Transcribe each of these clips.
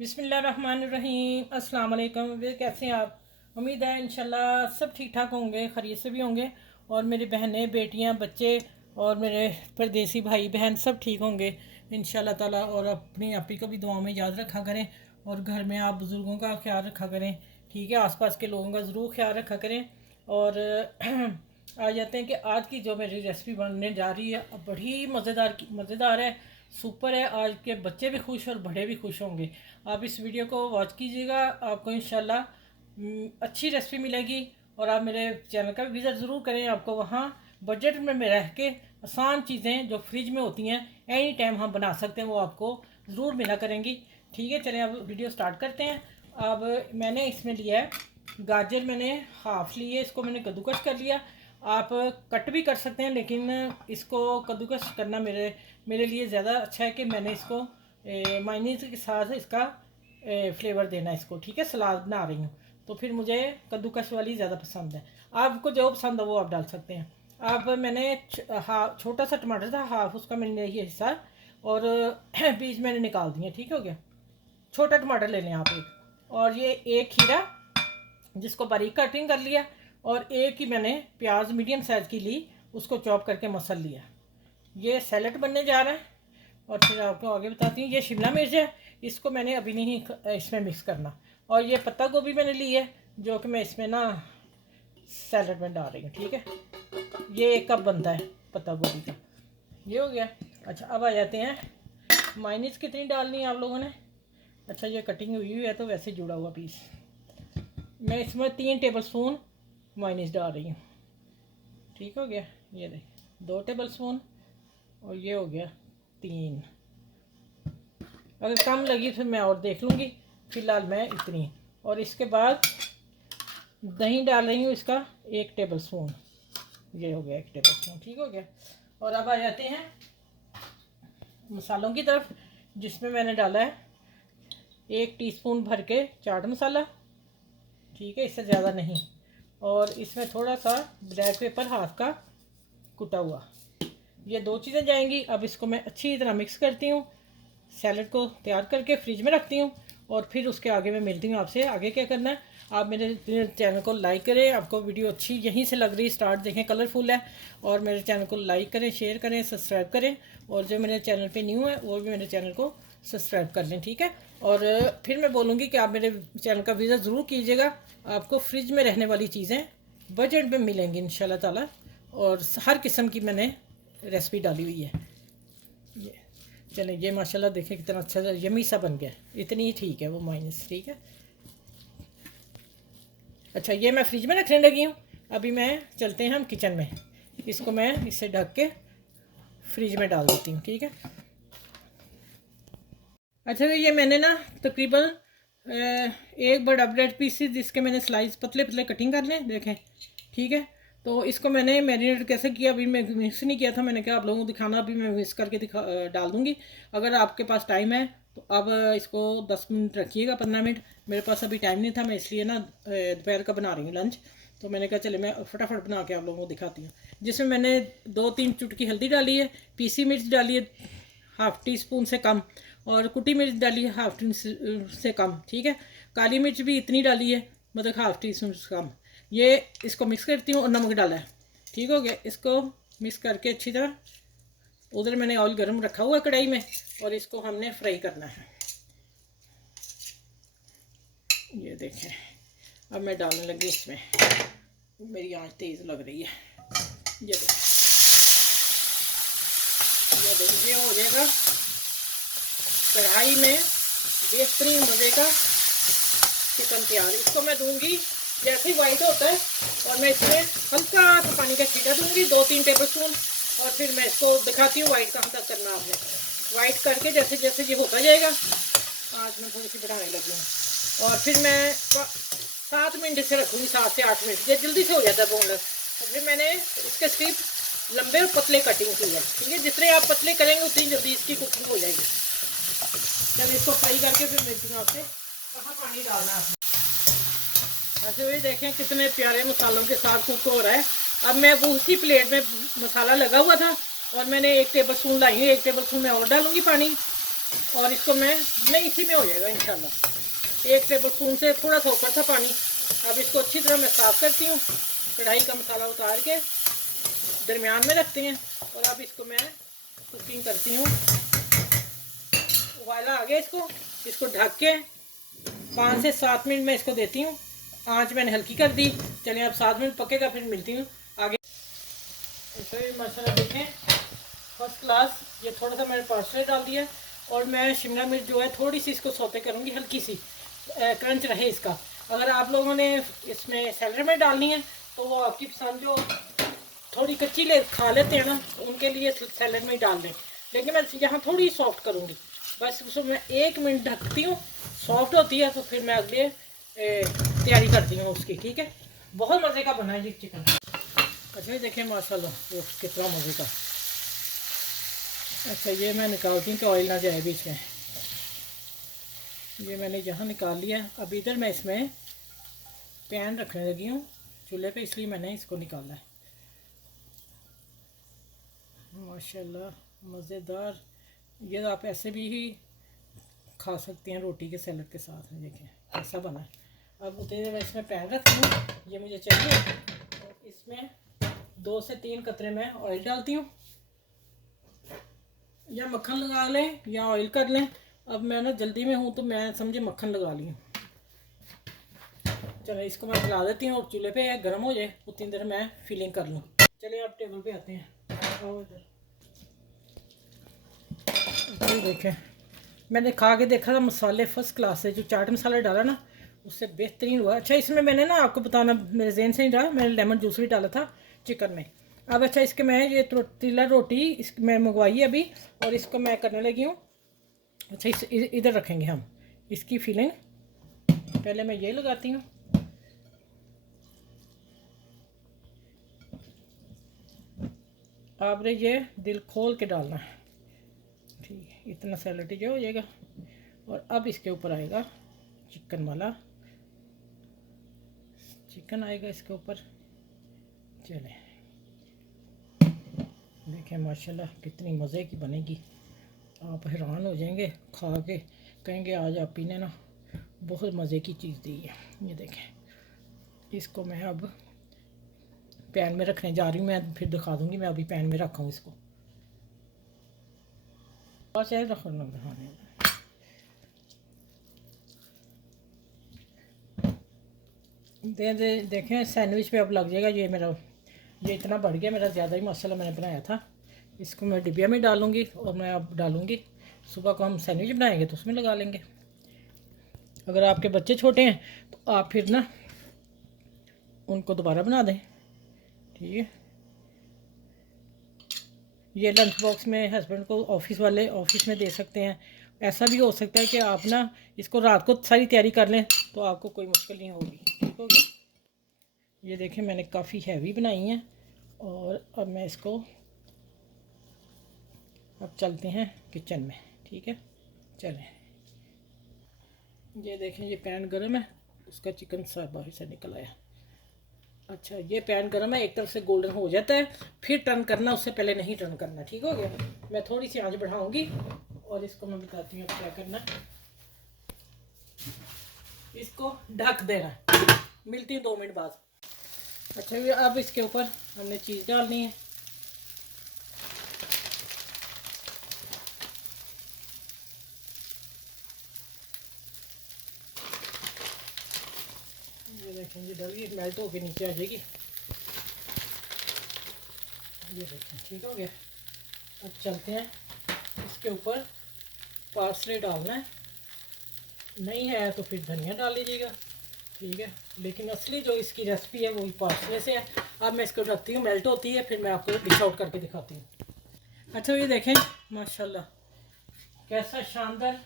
बिस्मिल्लाहिर्रहमानिर्रहीम। अस्सलाम वालेकुम। वे कैसे हैं आप? उम्मीद है इंशाल्लाह सब ठीक ठाक होंगे, खैरियत से भी होंगे। और मेरी बहनें, बेटियां, बच्चे और मेरे परदेसी भाई बहन सब ठीक होंगे इंशाल्लाह ताला। और अपनी आपी को भी दुआ में याद रखा करें। और घर में आप बुज़ुर्गों का ख्याल रखा करें, ठीक है। आसपास के लोगों का ज़रूर ख्याल रखा करें। और आ जाते हैं कि आज की जो मेरी रेसिपी बनने जा रही है बड़ी मज़ेदार है, सुपर है। आज के बच्चे भी खुश और बड़े भी खुश होंगे। आप इस वीडियो को वॉच कीजिएगा, आपको इंशाल्लाह अच्छी रेसिपी मिलेगी। और आप मेरे चैनल का विज़िट ज़रूर करें। आपको वहाँ बजट में रह के आसान चीज़ें जो फ्रिज में होती हैं एनी टाइम हम बना सकते हैं, वो आपको ज़रूर मिला करेंगी। ठीक है, चलें अब वीडियो स्टार्ट करते हैं। अब मैंने इसमें लिया है गाजर, मैंने हाफ़ ली है, इसको मैंने कद्दूकस कर लिया। आप कट भी कर सकते हैं, लेकिन इसको कद्दूकस करना मेरे लिए ज़्यादा अच्छा है कि मैंने इसको मायनीज़ के साथ इसका फ्लेवर देना है इसको। ठीक है, सलाद बना रही हूँ तो फिर मुझे कद्दूकस वाली ज़्यादा पसंद है। आपको जो पसंद है वो आप डाल सकते हैं। अब मैंने छोटा सा टमाटर था, हाफ उसका मैंने ये हिस्सा और बीज मैंने निकाल दिए। ठीक हो गया। छोटा टमाटर ले लें आप एक। और ये एक खीरा जिसको बारीक कटिंग कर लिया। और एक ही मैंने प्याज मीडियम साइज़ की ली, उसको चॉप करके मसल लिया। ये सैलड बनने जा रहा है। और फिर आपको आगे बताती हूँ, ये शिमला मिर्च है, इसको मैंने अभी नहीं इसमें मिक्स करना। और ये पत्ता गोभी मैंने ली है, जो कि मैं इसमें ना सैलड में डाल रही हूँ। ठीक है, ये एक कप बनता है पत्ता गोभी का। ये हो गया। अच्छा, अब आ जाते हैं माइनीस कितनी डालनी है आप लोगों ने। अच्छा, ये कटिंग हुई है तो वैसे जुड़ा हुआ पीस। मैं इसमें 3 टेबल स्पून माइनीस डाल रही हूँ। ठीक हो गया। ये देख 2 टेबल स्पून और ये हो गया 3। अगर कम लगी फिर मैं और देख लूँगी, फ़िलहाल मैं इतनी। और इसके बाद दही डाल रही हूँ, इसका 1 टेबल स्पून। ये हो गया 1 टेबल स्पून। ठीक हो गया। और अब आ जाते हैं मसालों की तरफ, जिसमें मैंने डाला है 1 टीस्पून भर के चाट मसाला। ठीक है, इससे ज़्यादा नहीं। और इसमें थोड़ा सा ब्लैक पेपर हाफ का कुटा हुआ। ये 2 चीज़ें जाएंगी। अब इसको मैं अच्छी तरह मिक्स करती हूँ, सैलड को तैयार करके फ्रिज में रखती हूँ। और फिर उसके आगे मैं मिलती हूँ आपसे, आगे क्या करना है। आप मेरे चैनल को लाइक करें, आपको वीडियो अच्छी यहीं से लग रही है, स्टार्ट देखें कलरफुल है। और मेरे चैनल को लाइक करें, शेयर करें, सब्सक्राइब करें। और जो मेरे चैनल पे न्यू है वो भी मेरे चैनल को सब्सक्राइब कर लें। ठीक है। और फिर मैं बोलूँगी कि आप मेरे चैनल का विज़िट ज़रूर कीजिएगा। आपको फ्रिज में रहने वाली चीज़ें बजट में मिलेंगी इंशाल्लाह ताला। और हर किस्म की मैंने रेसिपी डाली हुई है। ये चलें, ये माशाल्लाह देखें कितना अच्छा यमी सा बन गया। इतनी ही ठीक है वो माइनस। ठीक है। अच्छा, ये मैं फ्रिज में रखने लगी हूँ। अभी मैं चलते हैं हम किचन में। इसको मैं इससे ढक के फ्रिज में डाल देती हूँ। ठीक है। अच्छा, तो ये मैंने ना तकरीबन एक बड़ा ब्रेड पीसेस जिसके मैंने स्लाइस पतले पतले कटिंग कर लें, देखें। ठीक है। तो इसको मैंने मैरिनेट कैसे किया अभी मैं मिक्स नहीं किया था, मैंने कहा आप लोगों को दिखाना। अभी मैं मिक्स करके डाल दूँगी। अगर आपके पास टाइम है तो अब इसको 10 मिनट रखिएगा, 15 मिनट। मेरे पास अभी टाइम नहीं था, मैं इसलिए ना दोपहर का बना रही हूँ लंच। तो मैंने कहा चले मैं फटाफट बना के आप लोगों को दिखाती हूँ। जिसमें मैंने 2-3 चुटकी हल्दी डाली है, पीसी मिर्च डाली है हाफ़ टी स्पून से कम, और कुटी मिर्च डाली है हाफ़ टी से कम। ठीक है। काली मिर्च भी इतनी डाली है, मतलब हाफ़ टी स्पून से कम। ये इसको मिक्स करती हूँ और नमक डाला है। ठीक हो गया। इसको मिक्स करके अच्छी तरह, उधर मैंने ऑयल गर्म रखा हुआ है कढ़ाई में, और इसको हमने फ्राई करना है। ये देखें, अब मैं डालने लगी इसमें। मेरी आंच तेज़ लग रही है। ये देखिए हो जाएगा कढ़ाई में बेहतरीन मज़े का चिकन तैयार। इसको मैं दूंगी जैसे ही वाइट होता है, और मैं इसमें हल्का सा पानी का छींटा दूंगी 2-3 टेबल स्पून। और फिर मैं इसको दिखाती हूँ वाइट कहाँ तक करना आपने। वाइट करके जैसे जैसे ये होता जाएगा, आज मैं थोड़ी सी बढ़ाने लगी हूँ। और फिर मैं 7 मिनट से रखूँगी, 7 से 8 मिनट। ये जल्दी से हो जाता है बोनलेस। और फिर मैंने इसके स्ट्रिप लंबे और पतले कटिंग की है। ठीक है, जितने आप पतले करेंगे उतनी जल्दी इसकी कुकिंग हो जाएगी। चलिए इसको फ्राई करके फिर मिलती हूँ आपसे कहाँ पानी डालना है। ऐसे भी देखें कितने प्यारे मसालों के साथ कुक हो रहा है। अब मैं वो उसी प्लेट में मसाला लगा हुआ था और मैंने 1 टेबल स्पून लाई है, 1 टेबल स्पून मैं और डालूंगी पानी। और इसको मैं नहीं, इसी में हो जाएगा इंशाल्लाह। 1 टेबल स्पून से थोड़ा सा ऊपर था पानी। अब इसको अच्छी तरह मैं साफ़ करती हूँ, कढ़ाई का मसाला उतार के दरमियान में रखते हैं। और अब इसको मैं कुकिंग करती हूँ। उबाला आ गया इसको ढक के 5 से 7 मिनट में इसको देती हूँ। आँच मैंने हल्की कर दी। चलिए अब 7 मिनट पकेगा, फिर मिलती हूँ आगे। इसमें मसाला देखें फर्स्ट क्लास। ये थोड़ा सा मैंने पार्सले डाल दिया और मैं शिमला मिर्च जो है थोड़ी सी इसको सौते करूँगी, हल्की सी क्रंच रहे इसका। अगर आप लोगों ने इसमें सैलड में डालनी है तो वो आपकी पसंद, जो थोड़ी कच्ची खा लेते हैं ना, उनके लिए सैलड में ही डाल दें। लेकिन मैं यहाँ थोड़ी सॉफ्ट करूँगी बस। उसको मैं 1 मिनट ढकती हूँ, सॉफ्ट होती है तो फिर मैं अगले तैयारी करती हूँ उसकी। ठीक है, बहुत मज़े का बना है ये चिकन। अच्छा देखें माशाल्लाह वो कितना मज़े का। अच्छा ये मैं निकालती हूँ कि ऑयल ना जाए बीच में। ये मैंने यहाँ निकाल लिया। अब इधर मैं इसमें पैन रखने लगी हूँ चूल्हे पे, इसलिए मैंने इसको निकाला है। माशाल्लाह मज़ेदार। ये आप ऐसे भी ही खा सकते हैं रोटी के सैलड के साथ। देखें ऐसा बना है। अब उतनी देर मैं इसमें पैन रखती हूँ, ये मुझे चाहिए। और इसमें 2 से 3 कतरे में ऑयल डालती हूँ, या मक्खन लगा लें या ऑयल कर लें। अब मैं ना जल्दी में हूँ तो मैं समझे मक्खन लगा ली हूँ। चलो इसको मैं चला देती हूँ और चूल्हे पे गर्म हो जाए उतनी देर मैं फिलिंग कर लूँ। चलिए अब टेबल पे आते हैं। देखें मैंने खा के देखा था, मसाले फर्स्ट क्लास है। जो चाट मसाला डाला ना उससे बेहतरीन हुआ। अच्छा इसमें मैंने ना आपको बताना मेरे जहन से नहीं रहा, मैंने लेमन जूस भी डाला था चिकन में। अब अच्छा इसके मैं ये तीला रोटी इस मैं मंगवाई है अभी, और इसको मैं करने लगी हूँ। अच्छा इधर रखेंगे हम इसकी फिलिंग। पहले मैं ये लगाती हूँ। आपने ये दिल खोल के डालना है, ठीक है। इतना सैलड जो हो जाएगा। और अब इसके ऊपर आएगा चिकन वाला, चिकन आएगा इसके ऊपर। चले देखें माशाल्लाह कितनी मज़े की बनेगी। आप हैरान हो जाएंगे खा के, कहेंगे आज आप पीने ना बहुत मज़े की चीज़ दी है। ये देखें इसको मैं अब पैन में रखने जा रही हूँ। मैं फिर दिखा दूँगी। मैं अभी पैन में रखा हूँ इसको। बस ऐसे रखना दिखाने देखें सैंडविच पे अब लग जाएगा। ये मेरा ये इतना बढ़ गया, मेरा ज़्यादा ही मसाला मैंने बनाया था। इसको मैं डिबिया में डालूँगी और मैं अब डालूँगी। सुबह को हम सैंडविच बनाएंगे तो उसमें लगा लेंगे। अगर आपके बच्चे छोटे हैं तो आप फिर ना उनको दोबारा बना दें, ठीक है। ये लंच बॉक्स में हस्बैंड को ऑफिस वाले ऑफिस में दे सकते हैं। ऐसा भी हो सकता है कि आप ना इसको रात को सारी तैयारी कर लें तो आपको कोई मुश्किल नहीं होगी, ठीक हो गया। ये देखें मैंने काफ़ी हैवी बनाई है। और अब मैं इसको अब चलते हैं किचन में, ठीक है। चलें ये देखें ये पैन गर्म है, उसका चिकन सब बाहर से निकल आया। अच्छा ये पैन गर्म है, एक तरफ से गोल्डन हो जाता है फिर टर्न करना, उससे पहले नहीं टर्न करना, ठीक हो गया। मैं थोड़ी सी आंच बढ़ाऊंगी और इसको मैं बताती हूँ क्या करना। इसको ढक देना। मिलती हूँ 2 मिनट बाद। अच्छा ये अब इसके ऊपर हमने चीज़ डालनी है। ये देखें ये डल गई, मेल्ट होकर नीचे आ जाएगी। ये देखें ठीक हो गया। अब चलते हैं इसके ऊपर पार्सले डालना है। नहीं है तो फिर धनिया डाल लीजिएगा, ठीक है। लेकिन असली जो इसकी रेसिपी है वो पार्सले से है। अब मैं इसको रखती हूँ, मेल्ट होती है, फिर मैं आपको डिश आउट करके दिखाती हूँ। अच्छा ये देखें माशाल्लाह कैसा शानदार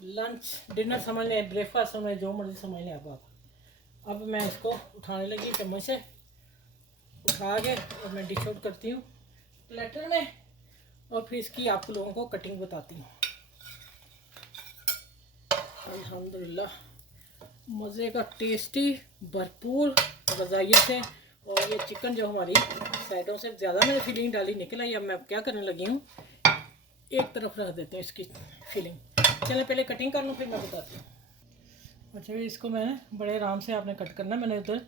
लंच डिनर समझ लें, ब्रेकफास्ट समझ लें, जो मर्जी समझ लें। अब मैं इसको उठाने लगी चम्मच से, उठा के और मैं डिश आउट करती हूँ प्लेटर में। और फिर इसकी आप लोगों को कटिंग बताती हूँ। अल्हम्दुलिल्लाह मज़े का टेस्टी भरपूर ग़ज़ाइयत है। और ये चिकन जो हमारी साइडों से ज़्यादा मैंने फिलिंग डाली निकल आई। अब मैं क्या करने लगी हूँ, एक तरफ रख देते हैं इसकी फिलिंग। चलें पहले कटिंग कर लूँ फिर मैं बताती हूँ। अच्छा भाई इसको मैंने बड़े आराम से आपने कट करना है। मैंने उधर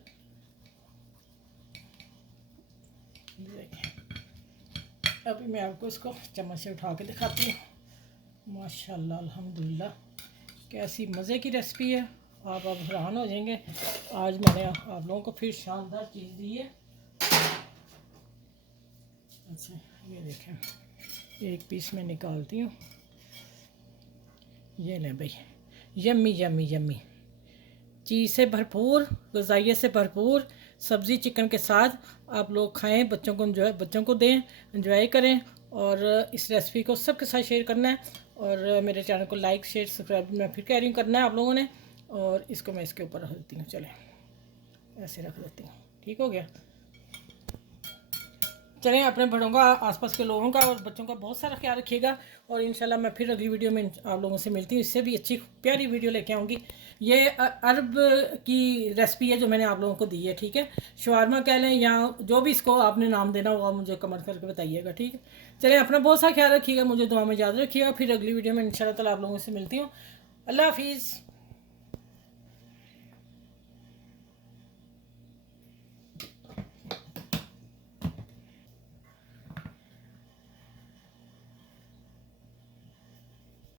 अभी मैं आपको इसको चम्मच से उठा के दिखाती हूँ। माशाल्लाह अल्हम्दुलिल्लाह कैसी मज़े की रेसिपी है, आप अब हैरान हो जाएंगे। आज मैंने आप लोगों को फिर शानदार चीज़ दी है। अच्छा ये देखें, एक पीस में निकालती हूँ। ये लें भाई, यम्मी यम्मी यम्मी, चीज़ से भरपूर, ग़िज़ाइयत से भरपूर सब्ज़ी चिकन के साथ आप लोग खाएं, बच्चों को दें, एंजॉय करें। और इस रेसिपी को सबके साथ शेयर करना है। और मेरे चैनल को लाइक शेयर सब्सक्राइब मैं फिर कह रही हूँ करना है आप लोगों ने। और इसको मैं इसके ऊपर रख देती हूँ। चलें ऐसे रख देती हूँ, ठीक हो गया। चलें अपने बड़ों का, आसपास के लोगों का और बच्चों का बहुत सारा ख्याल रखिएगा। और इंशाल्लाह मैं फिर अगली वीडियो में आप लोगों से मिलती हूँ, इससे भी अच्छी प्यारी वीडियो लेके आऊँगी। ये अरब की रेसिपी है जो मैंने आप लोगों को दी है, ठीक है। शवारमा कह लें या जो भी इसको आपने नाम देना होगा मुझे कमेंट करके बताइएगा, ठीक है। चलें अपना बहुत सा ख्याल रखिएगा, मुझे दुआ में याद रखिएगा। फिर अगली वीडियो में इंशाल्लाह ताला आप लोगों से मिलती हूँ। अल्लाह हाफिज़।